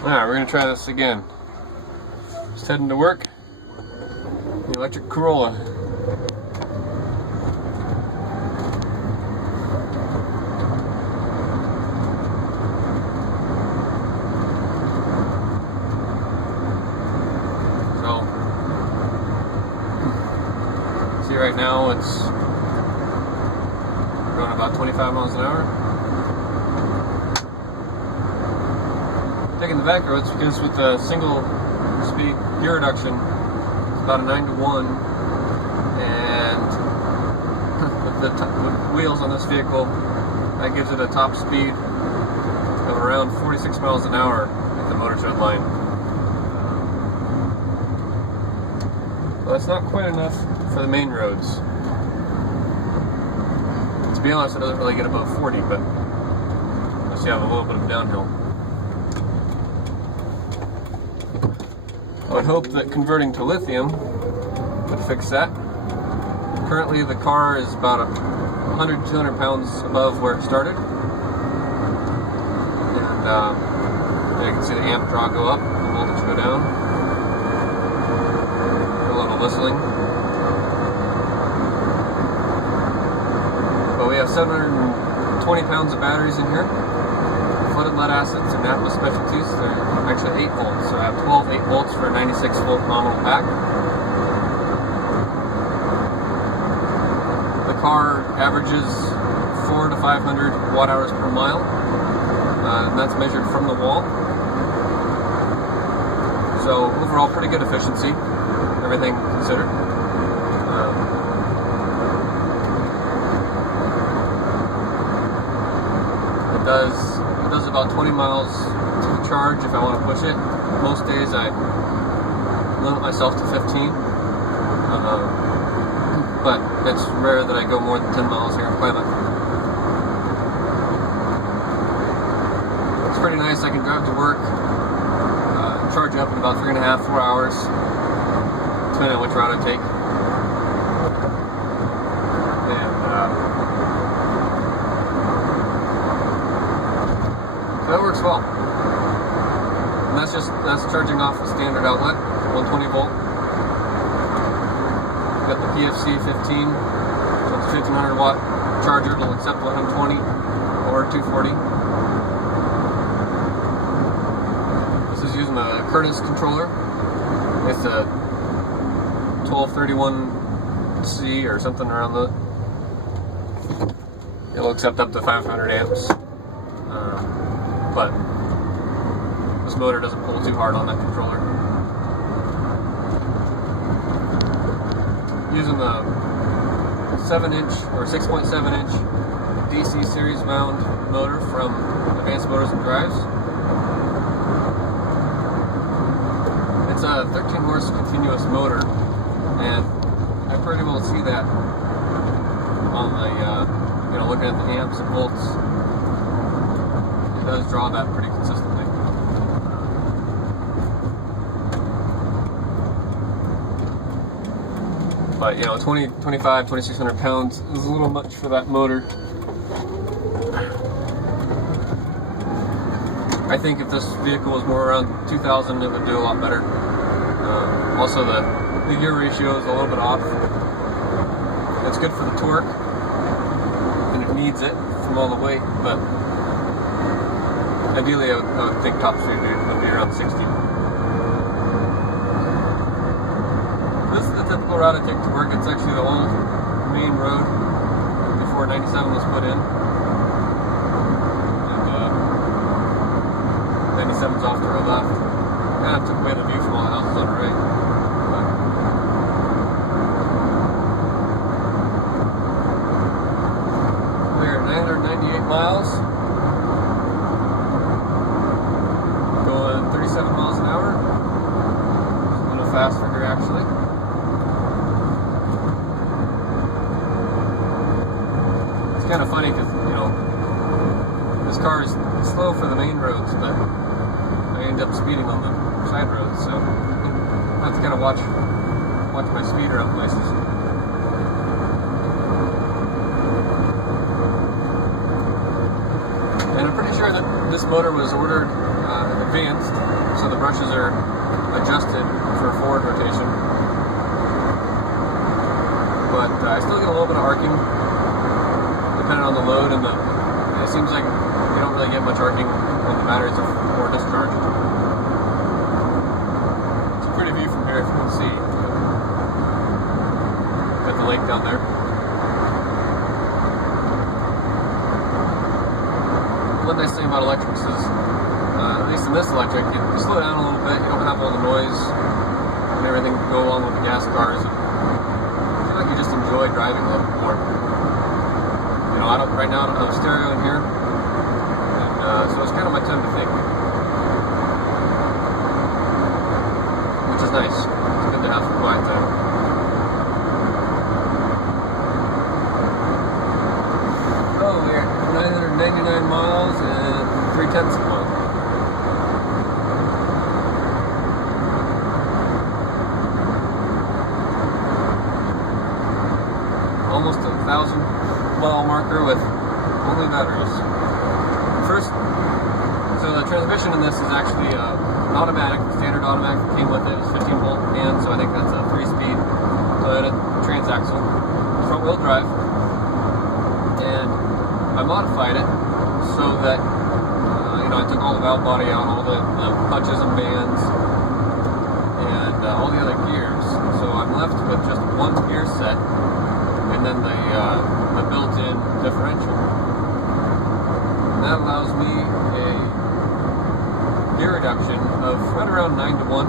Alright, we're going to try this again. Just heading to work. The electric Corolla. So, see right now it's going about 25 miles an hour. Taking the back roads because with the single speed gear reduction, it's about a 9-to-1, and with the wheels on this vehicle, that gives it a top speed of around 46 miles an hour at the motor shed line. So that's not quite enough for the main roads. To be honest, it doesn't really get above 40, but unless you have a little bit of downhill. I would hope that converting to lithium would fix that. Currently the car is about 100-200 pounds above where it started. And you can see the amp draw go up, the voltage go down. A little whistling. But we have 720 pounds of batteries in here. Flooded lead acids and Napa specialties. They're actually 8 volts, so I have 12 8 volts for a 96 volt nominal pack. The car averages 400 to 500 watt hours per mile, and that's measured from the wall. So overall, pretty good efficiency, everything considered. It does about 20 miles to the charge if I want to push it. Most days I limit myself to 15, but it's rare that I go more than 10 miles here in Plymouth. It's pretty nice. I can drive to work, charge up in about 3.5-4 hours, depending on which route I take. That works well. And that's charging off a standard outlet, 120 volt. Got the PFC 15, so it's a 1500 watt charger. It'll accept 120 or 240. This is using a Curtis controller. It's a 1231C or something around the. It'll accept up to 500 amps. But this motor doesn't pull too hard on that controller. Using the 7-inch or 6.7-inch DC series wound motor from Advanced Motors and Drives. It's a 13 horse continuous motor, and I pretty well see that on the looking at the amps and volts. Does draw that pretty consistently. But 2,600 pounds is a little much for that motor. I think if this vehicle was more around 2,000, it would do a lot better. Also, the gear ratio is a little bit off. It's good for the torque, and it needs it from all the weight, but ideally, I would think top speed would be around 60. This is the typical route I take to work. It's actually the old main road before 97 was put in. And 97's off to our left. Kind of took away the view from all the houses on the right. We're at 998 miles. 37 miles an hour. A little fast for her, actually. It's kind of funny because, this car is slow for the main roads, but I end up speeding on the side roads, so I have to kind of watch my speed around places. And I'm pretty sure that this motor was ordered in the advanced, so the brushes are adjusted for forward rotation. But I still get a little bit of arcing, depending on the load, and it seems like you don't really get much arcing when the batteries are more discharged. It's a pretty view from here, if you can see. Got the lake down there. One nice thing about electrics is, at least in this electric, you slow down a little bit, you don't have all the noise and everything go along with the gas cars. I feel like you just enjoy driving a little bit more. You know, right now I don't have a stereo in here, and so it's kind of my time to think, which is nice. It's good to have some quiet time. Oh, we're at 999 miles and 3/10 of a mile. Almost a 1,000-mile marker with only batteries. First, so the transmission in this is actually an automatic, standard automatic that came with it. It's 15-volt hand, so I think that's a 3-speed. So I had a transaxle, front-wheel drive, and I modified it so that you know, I took all the valve body out, all the clutches and bands, and all the other gears. So I'm left with just one gear set, and then the built-in differential. And that allows me a gear reduction of right around 9-to-1.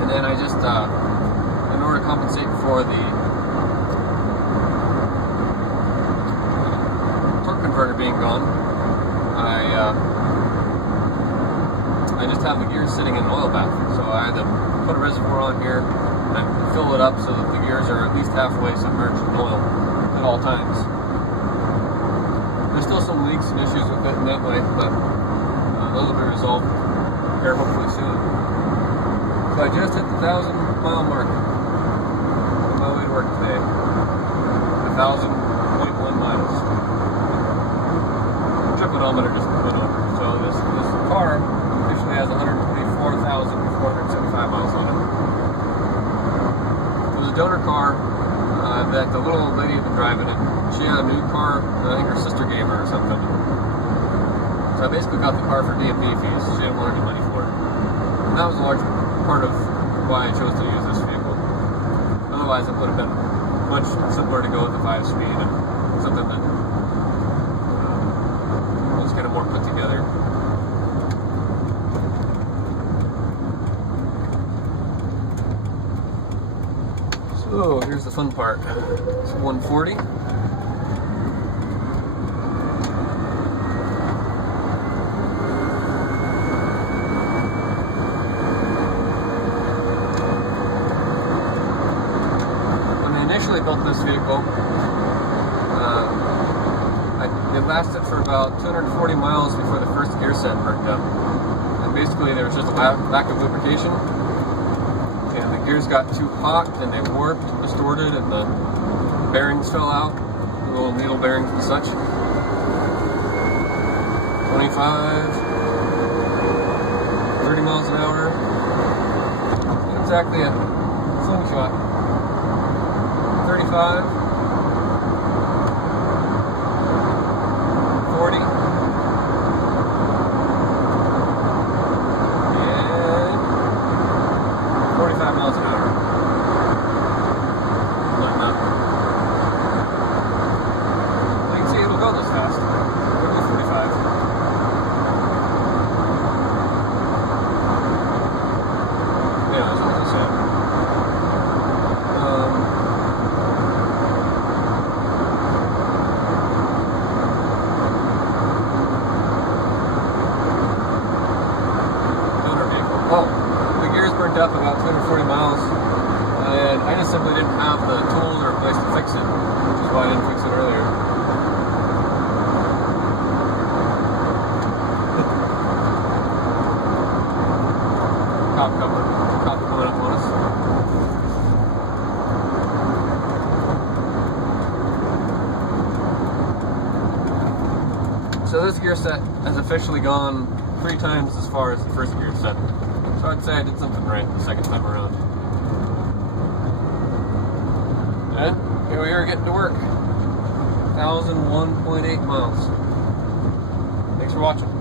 And then I just, in order to compensate for the torque converter being gone, I just have the gears sitting in an oil bath. So I had to put a reservoir on here, and I fill it up so that the gears are at least halfway submerged in oil at all times. There's still some leaks and issues with it in that way, but those will be resolved here hopefully soon. So I just hit the 1,000-mile mark on my way to work today. 1,000.1 miles. The trip odometer just went over. So this car officially has 124,475 miles on it. It was a donor car that the little old lady had been driving it. She had a new car that I think her sister gave her or something. So I basically got the car for DMV fees. She didn't want any money for it. And that was a large part of why I chose to use this vehicle. Otherwise it would have been much simpler to go with the 5-speed and something that was kind of more put together. So here's the fun part. It's 140. When I initially built this vehicle, it lasted for about 240 miles before the first gear set burnt up. And basically there was just a lack of lubrication. And the gears got too hot and they warped, distorted, and the bearings fell out, the little needle bearings and such. 25, 30 miles an hour. Not exactly a slingshot. 35, 40. And 45 miles an hour. Letting up. You can see it'll go this fast. It'll go 45. Yeah, that's what I said. Donor vehicle. Oh, the gears burnt up about 240 miles. And I just simply didn't have the tools or a place to fix it, which is why I didn't fix it earlier. Cop coming up on us. So this gear set has officially gone 3 times as far as the first gear set. So I'd say I did something right the second time around. And here we are getting to work. 1,001.8 miles. Thanks for watching.